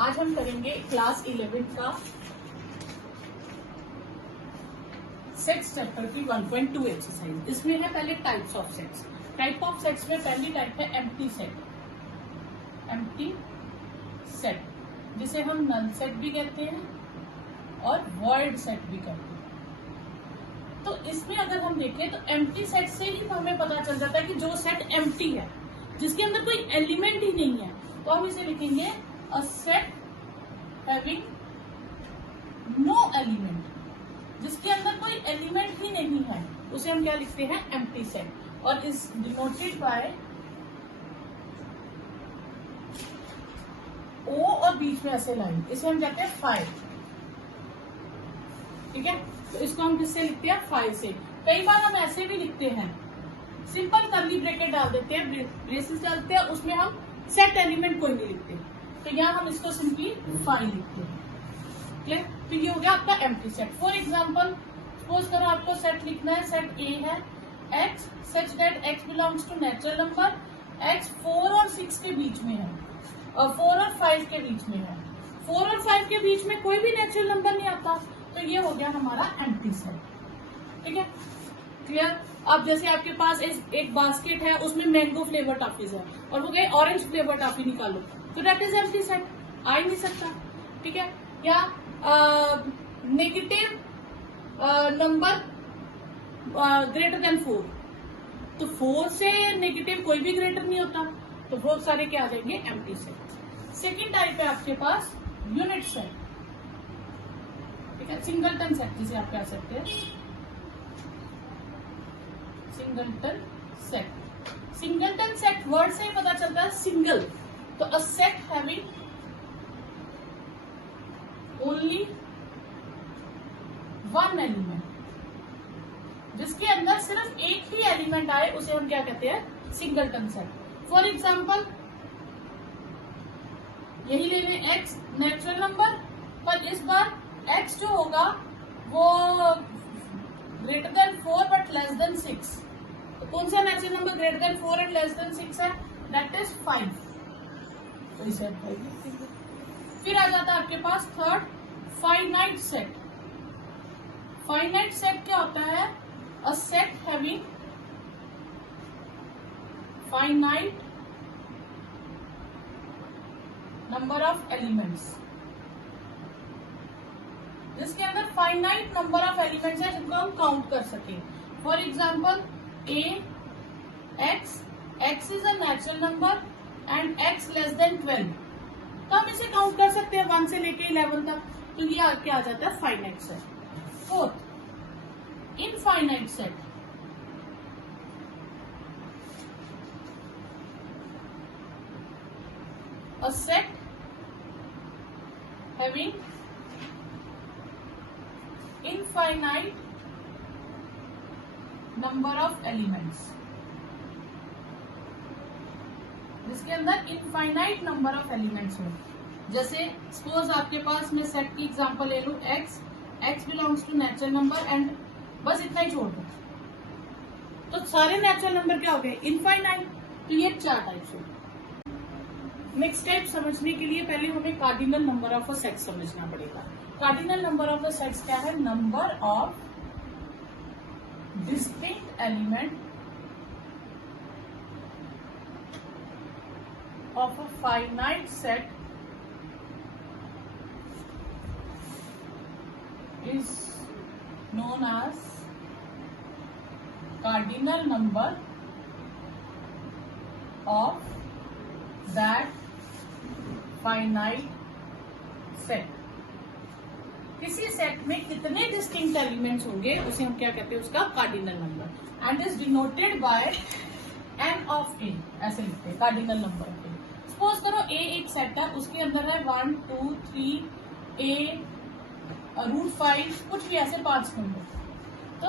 आज हम करेंगे क्लास 11 का सेट्स चैप्टर की 1.2 एक्सरसाइज। इसमें है पहले types of sets. Type of sets में पहली टाइप है एम्प्टी सेट। एम्प्टी सेट जिसे हम नल सेट भी कहते हैं और वॉइड सेट भी कहते हैं। तो इसमें अगर हम देखें तो एम्प्टी सेट से ही हमें पता चल जाता है कि जो सेट एम्प्टी है, जिसके अंदर कोई एलिमेंट ही नहीं है, तो हम इसे लिखेंगे a set having no element. जिसके अंदर कोई एलिमेंट ही नहीं है उसे हम क्या लिखते हैं? Empty set. और इज डिनोटेड बाय ओ और बीच में ऐसे लाइन, इसे हम कहते हैं फाइव। ठीक है, तो इसको हम किससे लिखते हैं? फाइव से। कई बार हम ऐसे भी लिखते हैं, सिंपल कर्ली ब्रैकेट डाल देते हैं, ब्रेसेस डालते हैं, उसमें हम सेट एलिमेंट कोई नहीं लिखते, तो यहाँ हम इसको सिंपली फाइव लिखते हैं। क्लियर? तो ये हो गया आपका empty set. For example suppose करो आपको सेट लिखना है, सेट ए है x such that x belongs to natural number, x 4 और 6 के बीच में है और 4 और 5 के बीच में है। 4 और 5 के बीच में कोई भी नेचुरल नंबर नहीं आता, तो ये हो गया हमारा एम्प्टी सेट। ठीक है, क्लियर? अब जैसे आपके पास एक बास्केट है, उसमें मैंगो फ्लेवर टॉफीज है और वो कहे ऑरेंज फ्लेवर टॉफी निकालो, तो दैट इज एम्प्टी सेट, आ ही नहीं सकता। ठीक है, या नेगेटिव नंबर ग्रेटर देन 4, तो 4 से नेगेटिव कोई भी ग्रेटर नहीं होता, तो बहुत सारे क्या आ जाएंगे? Empty set. सेकेंड टाइप है आपके पास यूनिट सेट। ठीक है, सिंगलटन सेट जिसे आप कह सकते हैं, singleton set. Singleton set word से ही पता चलता है सिंगल, तो अ set having only one element, जिसके अंदर सिर्फ एक ही एलिमेंट आए उसे हम क्या कहते हैं? Singleton set. फॉर एग्जाम्पल यही ले लें एक्स नेचुरल नंबर, पर इस बार एक्स जो होगा वो greater than 4 but less than 6, तो कौन सा natural number greater than 4 and less than 6 है? That is 5। तो इसे फिर आ जाता है आपके पास third finite set. Finite set क्या होता है? A set having finite number of elements, जिसके अंदर फाइनाइट नंबर ऑफ एलिमेंट्स है जिनको हम काउंट कर सके। For example A x, x is a natural number and x less than 12, तो हम इसे काउंट कर सकते हैं 1 से लेके 11 तक, तो ये क्या आ जाता है? Finite set. Fourth infinite set. A set having infinite number of elements, जिसके अंदर इनफाइनाइट नंबर ऑफ एलिमेंट्स हो। जैसे सपोज आपके पास मैं सेट की एग्जांपल ले लूं, x x belongs to natural number and बस इतना ही छोड़ दो, तो सारे नेचुरल नंबर क्या हो गए? इनफाइनाइट। तो ये 4 टाइप्स हो। नेक्स्ट टाइप समझने के लिए पहले हमें cardinal number of a set समझना पड़ेगा। Cardinal number of a sets क्या है? Number of distinct element of a finite set is known as cardinal number of that finite set। किसी सेट में कितने डिस्टिंक्ट एलिमेंट्स होंगे उसे हम क्या कहते हैं? उसका cardinal number, and is denoted by n of A, ऐसे लिखते हैं cardinal number of A. Suppose करो ए एक सेट है, उसके अंदर है 1 2 3 ए √5, कुछ भी ऐसे 5 नंबर, तो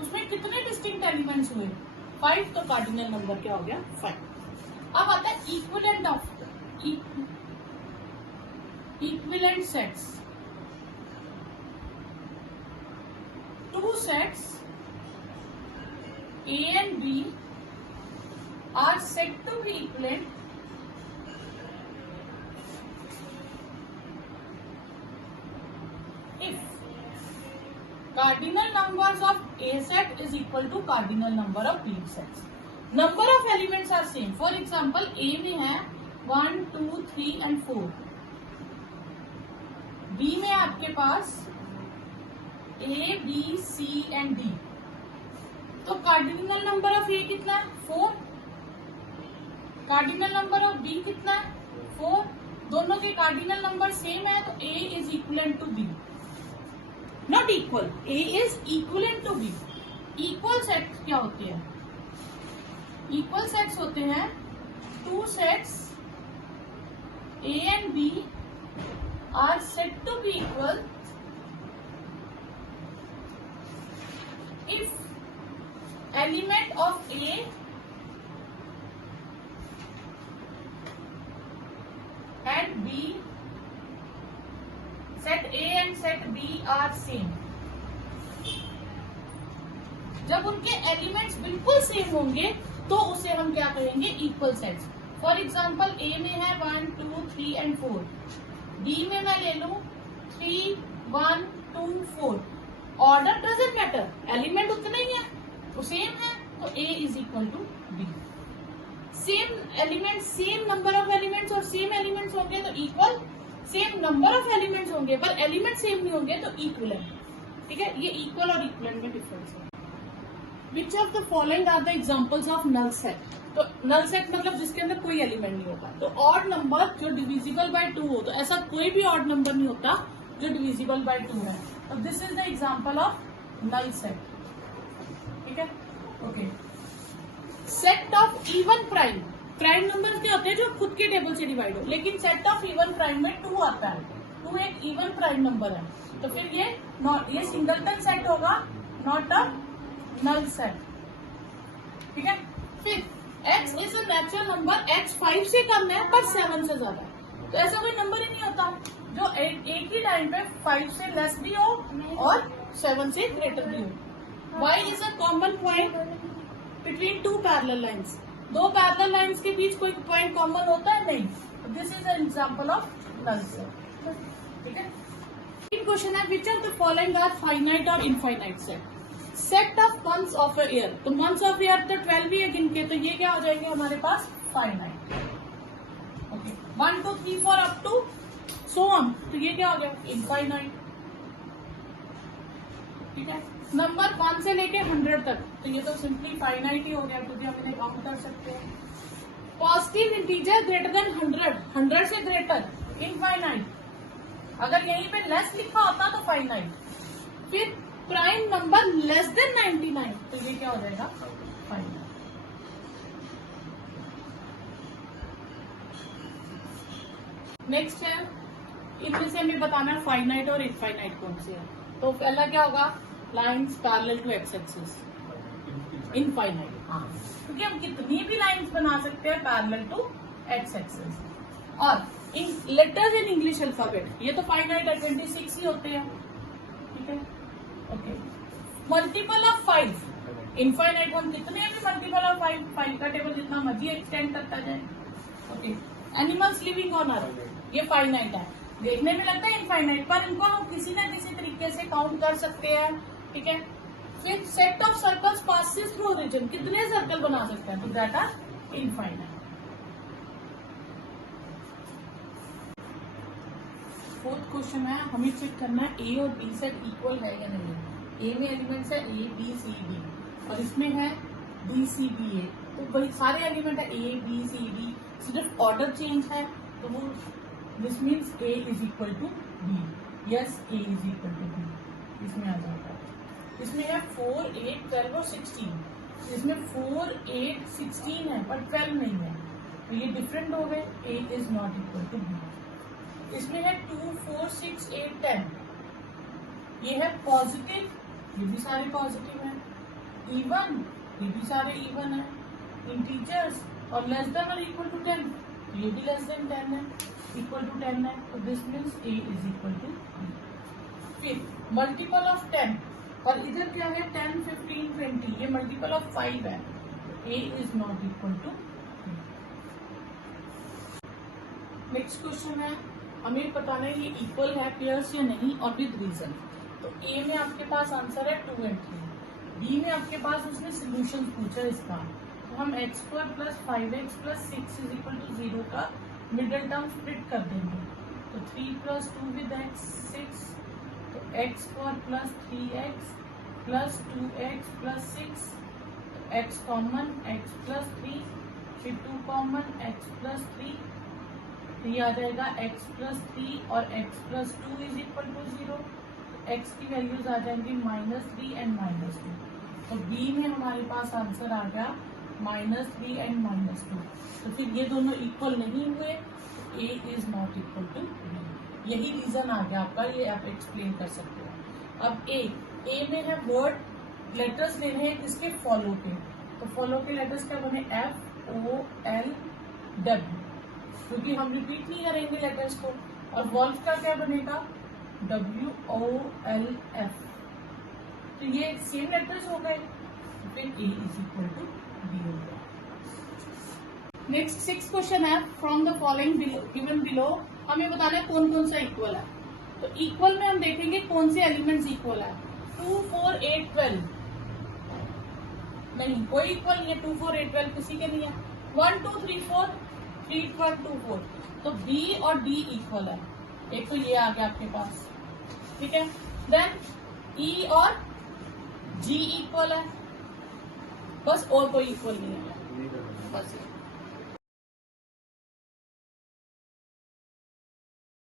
उसमें कितने डिस्टिंक्ट एलिमेंट्स हुए? 5, तो कार्डिनल नंबर क्या हो गया? 5। अब आता है equivalent of equivalent sets. 2 sets A and B are said to be equivalent cardinal numbers of A set is equal to cardinal number of B sets. Number of elements are same. For example, A में है 1, 2, 3 and 4. B में आपके पास A, B, C and D. तो cardinal number of A कितना है? 4. Cardinal number of B कितना है? 4. दोनों के कार्डिनल नंबर सेम है, तो A is equivalent to B. Not equal, A is equivalent to B. Equal set क्या होते हैं? इक्वल सेट्स होते हैं two sets A and B are said to be equal if element of A and B, set A and set B are same. जब उनके elements बिल्कुल same होंगे तो उसे हम क्या कहेंगे? Equal sets. For example A में है 1, 2, 3 and 4. B में मैं ले लूं 3, 1, 2, 4. ऑर्डर डजंट मैटर, एलिमेंट उतने ही है, वो सेम है, तो A is equal to B. Same element, same number of elements और सेम एलिमेंट्स होंगे तो equal. Same number of elements होंगे पर एलिमेंट सेम नहीं होंगे तो इक्वलेंट. ठीक है, ये इक्वल और इक्वलेंट में डिफरेंस है. Which of the following are the examples of null set? तो नल सेट मतलब जिसके अंदर कोई एलिमेंट नहीं होता. तो ऑड नंबर जो डिविजिबल बाय 2 हो, तो ऐसा कोई भी ऑड नंबर नहीं होता जो डिविजिबल बाय 2 है. तो this is the example of null set. ठीक है, okay. Set of even prime. Prime number क्या होते हैं? जो खुद के टेबल से डिवाइड हो. लेकिन सेट ऑफ इवन प्राइम में 2 आता है. 2 एक इवन प्राइम नंबर है, तो फिर ये सिंगलटन सेट होगा, नॉट अ नल सेट. ठीक है. फिर x is a natural number. x 5 से कम है पर 7 से ज्यादा है, तो ऐसा कोई नंबर ही नहीं होता जो एक ही टाइम पे 5 से लेस भी हो और 7 से ग्रेटर भी हो. y is a common point between 2 parallel lines. 2 parallel lines के बीच कोई पॉइंट कॉमन होता है? नहीं. This is an example of null set. ठीक है. क्वेश्चन है which of the following are finite or infinite set? Set of months of a year. तो मंथ्स ऑफ ईयर तो 12 भी है गिनके, तो ये क्या हो जाएंगे हमारे पास? Finite. Okay. 1, 2, 3, 4 up to so on, तो ये क्या हो गया? इनफाइनाइट. ठीक है. नंबर 1 से लेके 100 तक, तो ये तो सिंपली फाइनाइट ही हो गया क्योंकि हम इन्हें काउंट कर सकते हैं. पॉजिटिव इंटीजर ग्रेटर देन 100, 100 से ग्रेटर, इनफाइनाइट. अगर यहीं पे लेस लिखा होता तो फाइनाइट. फिर प्राइम नंबर लेस देन 99, तो ये क्या हो जाएगा? फाइनाइट. नेक्स्ट है, इनमें से हमें बताना फाइनाइट और इनफाइनाइट कौन से है. तो पहला क्या होगा? Lines parallel to x axis. Infinite. हाँ, क्योंकि हम कितनी भी लाइन्स बना सकते हैं पैरेलल टू एक्स एक्सिस. और इन लेटर्स इन इंग्लिश अल्फाबेट, ये तो फाइनाइट है, 26 ही होते हैं. ठीक है, ओके. Multiple of 5, infinite. हम कितने भी मल्टीपल ऑफ 5 का टेबल जितना मर्जी एक्सटेंड करता जाए. Okay. Animals living on earth, ये फाइनाइट है. देखने में लगता है इनफाइनाइट, पर इनको हम किसी न किसी तरीके से काउंट कर सकते हैं. ठीक है. फिर set of circles passes through region, कितने सर्कल बना सकते हैं? तो that are infinite. Fourth question है, हमें चेक करना है ए और बी सेट इक्वल है या नहीं. ए में एलिमेंट्स है A, B, C, D और इसमें है B, C, B, A. तो वही सारे एलिमेंट है A, B, C, D, सिर्फ ऑर्डर चेंज है. तो वो this means A is equal to B. Yes, A is equal to B. इसमें आ जाएगा. इसमें है 4, 8, 12 और 16. इसमें 4, 8, 16 है पर 12 नहीं है, तो ये डिफरेंट हो गए. A is not equal to B. इसमें है 2, 4, 6, 8, 10. ये है पॉजिटिव, ये भी सारे पॉजिटिव हैं. इवन, ये भी सारे इवन है. इंटीजर्स और लेस देन और इक्वल टू 10, तो ये भी लेस देन 10 है, इक्वल टू 10 है. तो this means A is equal to B. फिर मल्टीपल ऑफ 10, और इधर क्या है? 10, 15, 20, ये मल्टीपल ऑफ 5 है. A is not equal to B. Next question है, हमें बताना है ये इक्वल है पेयर्स या नहीं और विद रीजन. तो ए में आपके पास आंसर है 2 and 3। बी में आपके पास उसने सोल्यूशन पूछा इसका, तो हम x square plus 5x plus 6 is equal to 0 का मिडिल टर्म स्प्लिट कर देंगे। तो 3 प्लस 2 विद x 6, तो x square plus 3x plus 2x plus 6, तो x कॉमन x प्लस 3, फिर 2 कॉमन x प्लस 3, तो ये आ जाएगा x प्लस 3 और x plus 2 is equal to 0। x की वैल्यूज आ जाएंगी -3 एंड -2। तो b में हमारे पास आंसर आ गया -3 एंड -2। तो फिर ये दोनों इक्वल नहीं हुए, a is not equal to b। यही रीजन आ गया आपका, ये आप एक्सप्लेन कर सकते हो। अब a में है वर्ड लेटर्स लेने हैं किसके, फॉलो के। तो फॉलो के लेटर्स क्या बने, FOLW, क्योंकि हम रिपीट नहीं करेंगे लेटर्स को। और वॉल्व का क्या बनेगा, WOLF। तो ये सेम लेटर्स हो गए, फिर A is equal to B हो गया। नेक्स्ट 6 क्वेश्चन है, from the following given below, हमें बताना है कौन कौन सा इक्वल है। तो इक्वल में हम देखेंगे कौन से एलिमेंट्स इक्वल है। 2, 4, 8, 12 नहीं, कोई इक्वल नहीं है। 2, 4, 8, 12 किसी के नहीं है। 1, 2, 3, 4, 3, 12, 2, 4, तो B और D इक्वल है। एक तो ये आ गया आपके पास, ठीक है। देन E और G इक्वल है, बस और कोई इक्वल नहीं है, बस